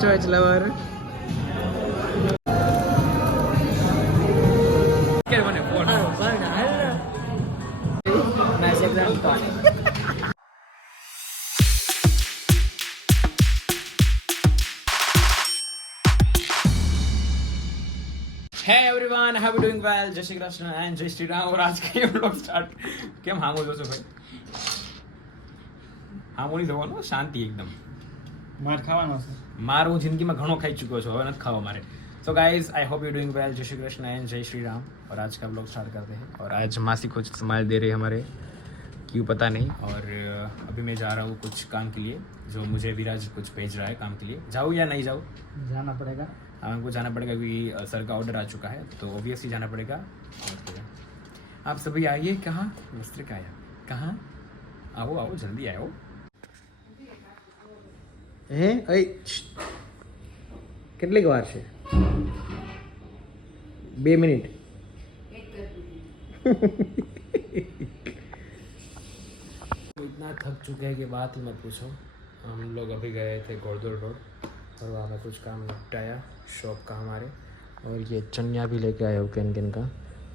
Choice lover. Hey everyone, how are you doing well? Jai Shri Krishna and Jai Shri Ram. और आज का ये vlog start કેમ હામો જોશો ભાઈ? હામો નહીં જોવાનો, શાંતિ એકદમ. માર ખાવાનો છે. મારું જિંદગીમાં ઘણો ખાઈ ચૂક્યો છું, હવે નથી ખાવા મારે. So guys, I hope you're doing well. Jai Shri Krishna and Jai Shri Ram. और आज का vlog start करते हैं. और आज मासी कुछ स्माइल दे रही है हमारे, क्यों पता नहीं. और अभी मैं जा रहा हूँ कुछ काम के लिए, जो मुझे विराज कुछ भेज रहा है काम के लिए. जाऊँ या नहीं जाऊँ? जाना पड़ेगा. हमको जाना पड़ेगा क्योंकि सर का ऑर्डर आ चुका है, तो ऑब्वियसली जाना पड़ेगा. और आप सभी आइए. कहाँ वस्त्र का आया? कहाँ? आओ आओ जल्दी आओ. હે અય કેટલીક વાર છે? 2 મિનિટ. इतना थक चुके हैं कि बात ही मत पूछो. हम लोग अभी गए थे गोरदोर रोड और वहाँ में कुछ काम निपटाया शॉप का हमारे. और ये चनिया भी लेके आए हो कैन का,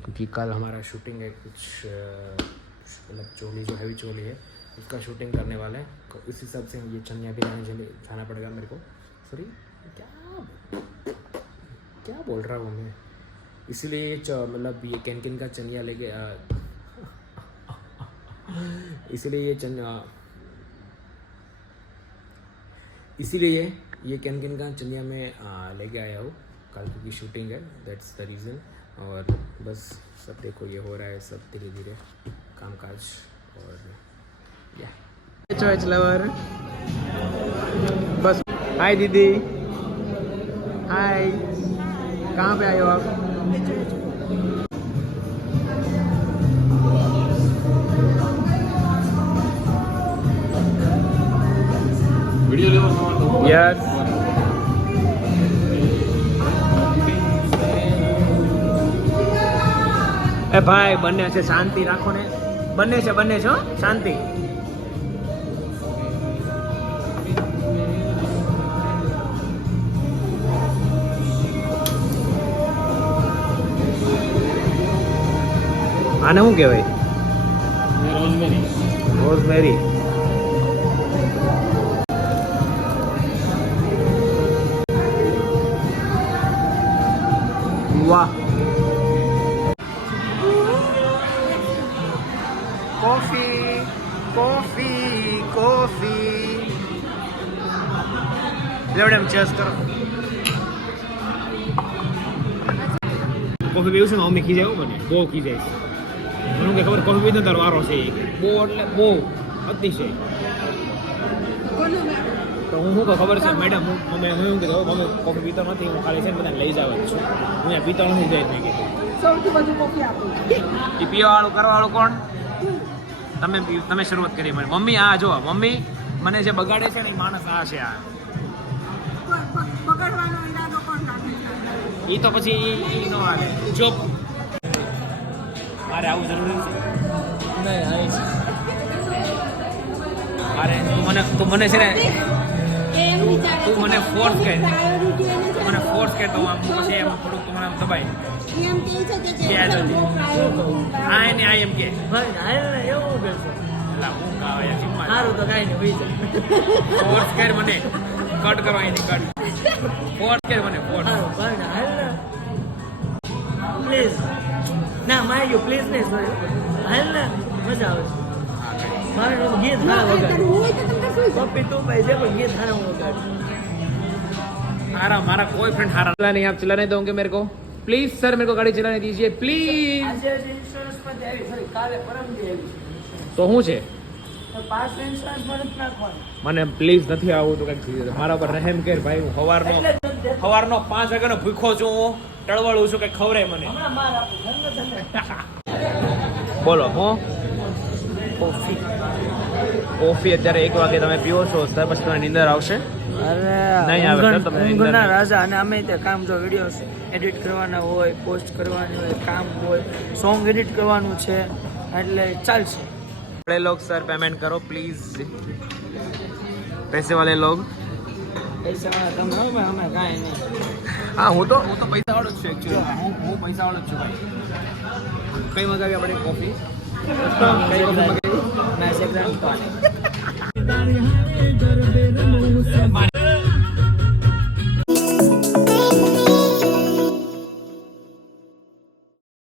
क्योंकि कल हमारा शूटिंग है. कुछ मतलब चोली जो हैवी चोली है उसका शूटिंग करने वाला है, तो इस हिसाब से ये चनिया भी लाने जाना पड़ेगा मेरे को. सॉरी, क्या बोल रहा हूँ मैं. इसीलिए मतलब ये कैन का चनिया लेके इसीलिए ये कैन का चनिया में लेके आया हूँ कल, क्योंकि शूटिंग है. That's the reason. और बस सब देखो ये हो रहा है सब धीरे धीरे कामकाज. और या चॉइस लवर. बस. हाय दीदी. हाय. कहाँ पे आए हो आप? यस. ए भाई બંને છે શાંતિ રાખો ને. બંને છે શાંતિ. આને શું કહેવાય? રોઝમેરી. વાહ. કોફી લેવડે ચેસ કરો. કોફી પીવું છે ને મમ્મી ખીજાય મને, બહુ ખીજાય છે. મને કે ખબર કોફી પીધો તારો વારો છે, બહુ એટલે બહુ અતિશય. તો હું શું ખબર છે મેડમ, હું શું કીધું મમ્મી કોફી પીતો નથી, હું ખાલી છે ને બધાને લઈ જવાનું છું, હું અહીંયા પીતો નથી જાય. મેં કીધું સૌથી વધુ કોફી આપું. એ પીવાવાળું કરવાવાળું કોણ? તમે શરૂઆત કરી. મમ્મી આ જો, મમ્મી મને જે બગાડે છે ને એ માણસ આ છે. આ બગાડવાનો ઈરાદો કોણ રાખે છે? એ તો પછી ઈ નો હાલે. જો મારે આવું જરૂરી છે નહીં. અરે તું મને છે ને તું મને ફોર્સ કર તો આમ પછી એમ થોડુંક તું મને આમ દબાય. એમ કહે છે કે જે આ એને આ એમ કે ભાઈ હાલ ને એવું કરશે. એલા હું કાવા યાર જીમમાં સારું તો કાઈ નહીં હોય છે. ફોર્સ કર મને. કટ કરો એની કટ. ફોર્સ કર મને ફોર્સ. સારું ભાઈ હાલ ને પ્લીઝ. ના માર્યો પ્લીઝ નહીં. સોરી હાલ ને મજા આવે છે. મારે ગીત હારા વગાડ. પપ્પી તું ભાઈ છે પણ ગીત હારા વગાડ. हमारा कोई फ्रेंड हारा नहीं. आप चलाने दोगे मेरे को प्लीज सर? मेरे को गाड़ी चलाने दीजिए प्लीज. આજે ઇન્સ્યોરન્સ પર આવી સોરી કાલે પરમ દી આવી. તો શું છે? તો પાસ ઇન્સ્યોરન્સ મને જ નાખવાનું. મને પ્લીઝ નથી આવું તો કંઈક મારા પર રહેમ કર ભાઈ. હું સવારનો 5 વાગ્યાનો ભૂખો છું, હું ટળવળું છું, કંઈક ખવડાય મને. હમણાં માર આપું ધંધો. બોલો હું કોફી અત્યારે 1 વાગે તમે પીવો છો, ત્યાર પછી તમને નીંદર આવશે? અરે ઊંઘના રાજા. અને અમે તે કામ જો વિડીયોઝ એડિટ કરવાના હોય, પોસ્ટ કરવાની હોય, કામ હોય, સોંગ એડિટ કરવાનું છે, એટલે ચાલશે. बड़े लोग सर पेमेंट करो प्लीज, पैसे वाले लोग. પૈસાવાળા તમે હો ભાઈ, અમે કાંઈ નહીં. હા હું તો પૈસા વાળો જ છું એકચ્યુઅલી. હું પૈસા વાળો જ છું ભાઈ. કઈ મગાવી આપણે કોફી? કઈ કોફી મગાવી? મેં સેકન્ડ